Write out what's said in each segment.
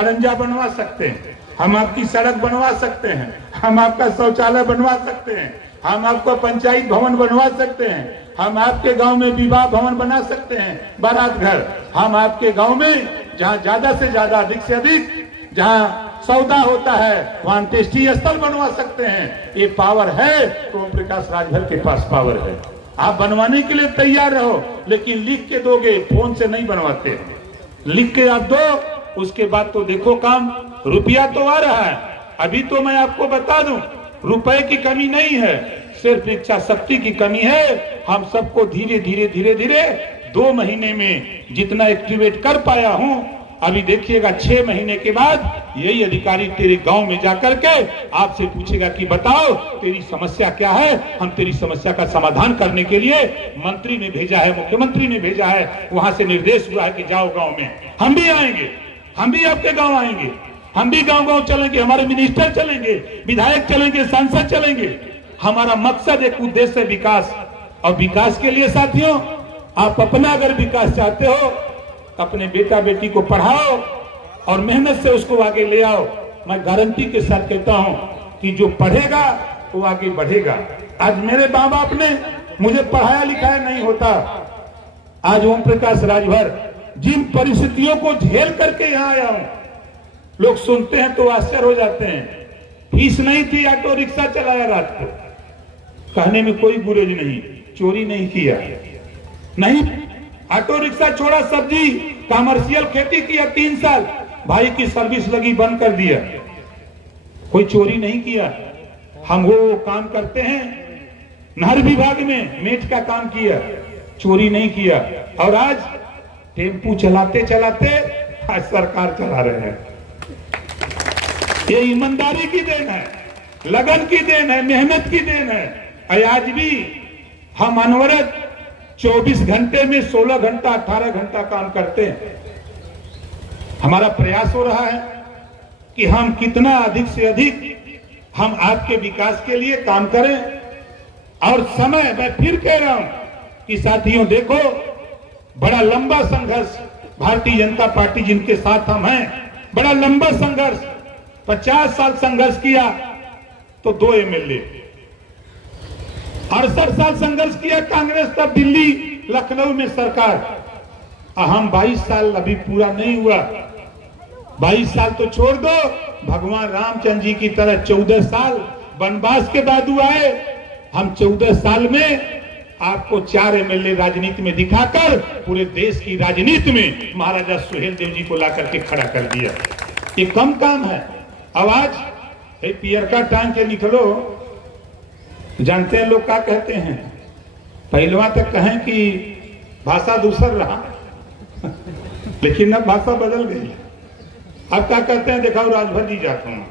खड़ंजा बनवा सकते हैं, हम आपकी सड़क बनवा सकते हैं, हम आपका शौचालय बनवा सकते हैं, हम आपको पंचायत भवन बनवा सकते हैं, हम आपके गांव में विवाह भवन बना सकते हैं, बारात घर, हम आपके गांव में जहां ज्यादा से ज्यादा, अधिक से अधिक जहां सौदा होता है वहां टेस्टी स्थल बनवा सकते हैं। ये पावर है तो ओम प्रकाश राजभर के पास पावर है। आप बनवाने के लिए तैयार रहो, लेकिन लिख के दोगे, फोन से नहीं बनवाते। लिख के आप दो, उसके बाद तो देखो काम। रुपया तो आ रहा है, अभी तो मैं आपको बता दूं, रुपए की कमी नहीं है, सिर्फ इच्छा शक्ति की कमी है। हम सबको धीरे धीरे धीरे धीरे 2 महीने में जितना एक्टिवेट कर पाया हूं, अभी देखिएगा 6 महीने के बाद यही अधिकारी तेरे गांव में जाकर के आपसे पूछेगा कि बताओ तेरी समस्या क्या है। हम तेरी समस्या का समाधान करने के लिए मंत्री ने भेजा है, मुख्यमंत्री ने भेजा है, वहां से निर्देश हुआ है कि जाओ गांव में। हम भी आएंगे, हम भी आपके गांव आएंगे, हम भी गांव गांव चलेंगे, हमारे मिनिस्टर चलेंगे, विधायक चलेंगे, सांसद चलेंगे। हमारा मकसद एक उद्देश्य है विकास। और विकास के लिए साथियों, आप अपना अगर विकास चाहते हो, अपने बेटा बेटी को पढ़ाओ और मेहनत से उसको आगे ले आओ। मैं गारंटी के साथ कहता हूं कि जो पढ़ेगा वो आगे बढ़ेगा। आज मेरे माँ बाप ने मुझे पढ़ाया लिखाया नहीं होता, आज ओम प्रकाश राजभर जिन परिस्थितियों को झेल करके यहाँ आया हूं, लोग सुनते हैं तो आश्चर्य हो जाते हैं। फीस नहीं थी, ऑटो रिक्शा चलाया रात को, कहने में कोई बुराई नहीं, चोरी नहीं किया, नहीं ऑटो रिक्शा छोड़ा, सब्जी कमर्शियल खेती किया 3 साल, भाई की सर्विस लगी बंद कर दिया, कोई चोरी नहीं किया। हम वो काम करते हैं, नहर विभाग में मेट का काम किया, चोरी नहीं किया। और आज टेम्पू चलाते चलाते आज सरकार चला रहे हैं। ये ईमानदारी की देन है, लगन की देन है, मेहनत की देन है। आज भी हम अनवरत 24 घंटे में 16 घंटा 18 घंटा काम करते हैं। हमारा प्रयास हो रहा है कि हम कितना अधिक से अधिक हम आपके विकास के लिए काम करें। और समय, मैं फिर कह रहा हूं कि साथियों देखो, बड़ा लंबा संघर्ष भारतीय जनता पार्टी जिनके साथ हम हैं, बड़ा लंबा संघर्ष, 50 साल संघर्ष किया तो 2 MLA, 68 साल संघर्ष किया कांग्रेस, तब दिल्ली लखनऊ में सरकार। हम 22 साल अभी पूरा नहीं हुआ, 22 साल तो छोड़ दो, भगवान रामचंद्र जी की तरह 14 साल वनवास के बाद हुआ है। हम 14 साल में आपको 4 MLA राजनीति में दिखाकर पूरे देश की राजनीति में महाराजा सुहेलदेव जी को लाकर के खड़ा कर दिया। ये कम काम है। अब आज पियर का टांग के निकलो, जानते हैं लोग क्या कहते हैं, पहलवा तक कहें कि भाषा दूसर रहा लेकिन अब भाषा बदल गई। अब क्या कहते हैं, देखा राजभर जी जाता हूं,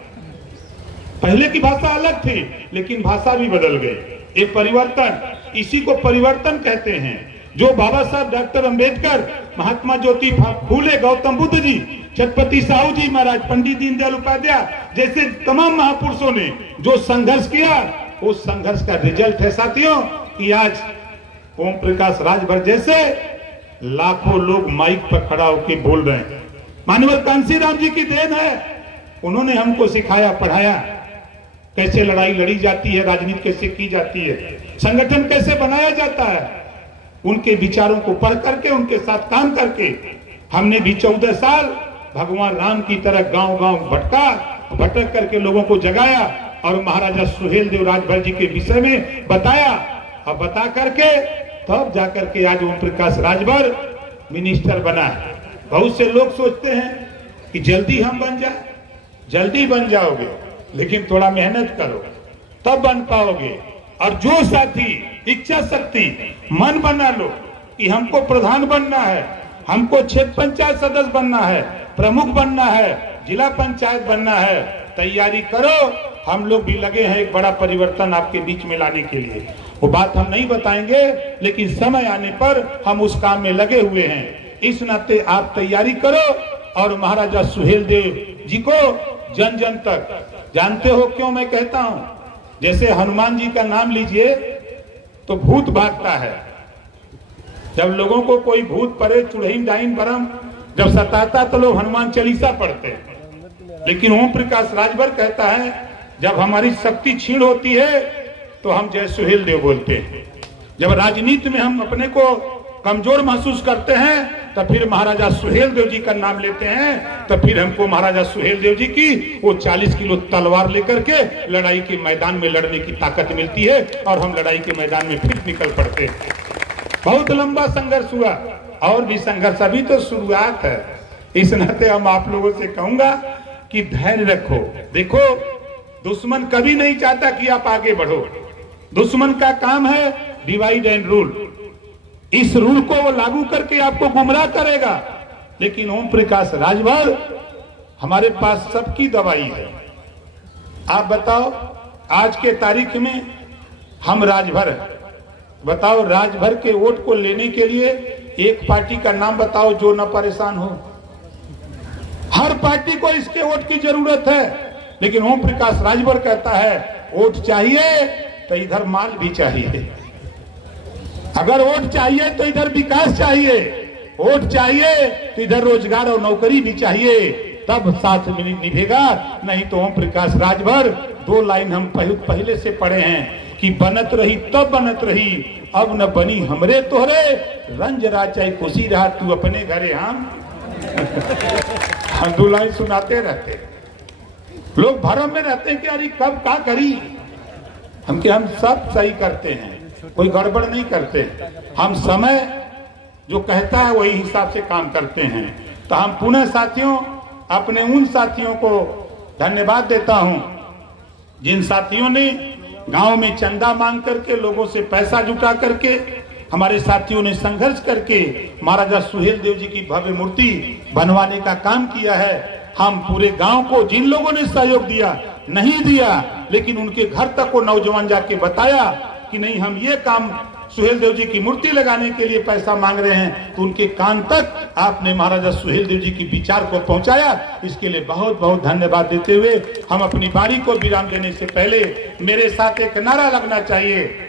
पहले की भाषा अलग थी लेकिन भाषा भी बदल गई। एक परिवर्तन, इसी को परिवर्तन कहते हैं। जो बाबा साहब डॉक्टर अंबेडकर, महात्मा ज्योति फूले, गौतम बुद्ध जी, छत्रपति साहू जी महाराज, पंडित दीनदयाल उपाध्याय जैसे तमाम महापुरुषों ने जो संघर्ष किया, उस संघर्ष का रिजल्ट है साथियों कि आज ओम प्रकाश राजभर जैसे लाखों लोग माइक पर खड़ा होकर बोल रहे हैं। माननीय कांशीराम जी की देन है, उन्होंने हमको सिखाया, पढ़ाया कैसे लड़ाई लड़ी जाती है, राजनीति कैसे की जाती है, संगठन कैसे बनाया जाता है। उनके विचारों को पढ़ करके, उनके साथ काम करके हमने भी 14 साल भगवान राम की तरह गांव गांव भटक करके लोगों को जगाया और महाराजा सुहेलदेव राजभर जी के विषय में बताया। और बता करके तब जाकर के आज ओम प्रकाश राजभर मिनिस्टर बना है। बहुत से लोग सोचते हैं कि जल्दी हम बन जाए, जल्दी बन जाओगे, लेकिन थोड़ा मेहनत करो तब बन पाओगे। और जो साथी इच्छा शक्ति मन बना लो कि हमको प्रधान बनना है, हमको क्षेत्र पंचायत सदस्य बनना है, प्रमुख बनना है, जिला पंचायत बनना है, तैयारी करो। हम लोग भी लगे हैं एक बड़ा परिवर्तन आपके बीच में लाने के लिए। वो बात हम नहीं बताएंगे, लेकिन समय आने पर हम उस काम में लगे हुए हैं। इस नाते आप तैयारी करो और महाराजा सुहेलदेव जी को जन जन तक, जानते हो क्यों मैं कहता हूं, जैसे हनुमान जी का नाम लीजिए तो भूत भागता है। जब लोगों को कोई भूत परे चुड़ैन डाइन बरम जब सताता तो लोग हनुमान चालीसा पढ़ते हैं। लेकिन ओम प्रकाश राजभर कहता है जब हमारी शक्ति छीण होती है तो हम जय सुहेल देव बोलते हैं। जब राजनीति में हम अपने को कमजोर महसूस करते हैं तो फिर महाराजा सुहेल देव जी का नाम लेते हैं, तो फिर हमको महाराजा सुहेल देव जी की वो 40 किलो तलवार लेकर के लड़ाई के मैदान में लड़ने की ताकत मिलती है और हम लड़ाई के मैदान में फिर निकल पड़ते हैं। बहुत लंबा संघर्ष हुआ और भी संघर्ष अभी तो शुरुआत है। इस नाते हम आप लोगों से कहूंगा कि धैर्य रखो। देखो, दुश्मन कभी नहीं चाहता कि आप आगे बढ़ो। दुश्मन का काम है डिवाइड एंड रूल। इस रूल को वो लागू करके आपको गुमराह करेगा। लेकिन ओम प्रकाश राजभर हमारे पास सबकी दवाई है। आप बताओ, आज के तारीख में हम राजभर हैं। बताओ, राजभर के वोट को लेने के लिए एक पार्टी का नाम बताओ जो न परेशान हो। हर पार्टी को इसके वोट की जरूरत है। लेकिन ओम प्रकाश राजभर कहता है वोट चाहिए तो इधर माल भी चाहिए। अगर वोट चाहिए तो इधर विकास चाहिए, वोट चाहिए तो इधर रोजगार और नौकरी भी चाहिए, तब साथ में निभेगा। नहीं तो ओम प्रकाश राजभर 2 लाइन हम पहले से पढ़े हैं कि बनत रही तब बनत रही, अब न बनी हमरे तोहरे, रंज राचाई खुशी रहा तू अपने घरे। हम 2 लाइन सुनाते रहते। लोग भरम में रहते हैं कि अरे कब क्या करी। हम सब सही करते हैं, कोई गड़बड़ नहीं करते। हम समय जो कहता है वही हिसाब से काम करते हैं। तो हम पुनः साथियों, अपने उन साथियों को धन्यवाद देता हूं जिन साथियों ने गांव में चंदा मांग करके, लोगों से पैसा जुटा करके, हमारे साथियों ने संघर्ष करके महाराजा सुहेल देव जी की भव्य मूर्ति बनवाने का काम किया है। हम पूरे गांव को, जिन लोगों ने सहयोग दिया, नहीं दिया, लेकिन उनके घर तक वो नौजवान जाके बताया कि नहीं, हम ये काम सुहेल देव जी की मूर्ति लगाने के लिए पैसा मांग रहे हैं, तो उनके कान तक आपने महाराजा सुहेल देव जी की विचार को पहुंचाया। इसके लिए बहुत बहुत धन्यवाद देते हुए हम अपनी बारी को विराम देने से पहले मेरे साथ एक नारा लगना चाहिए।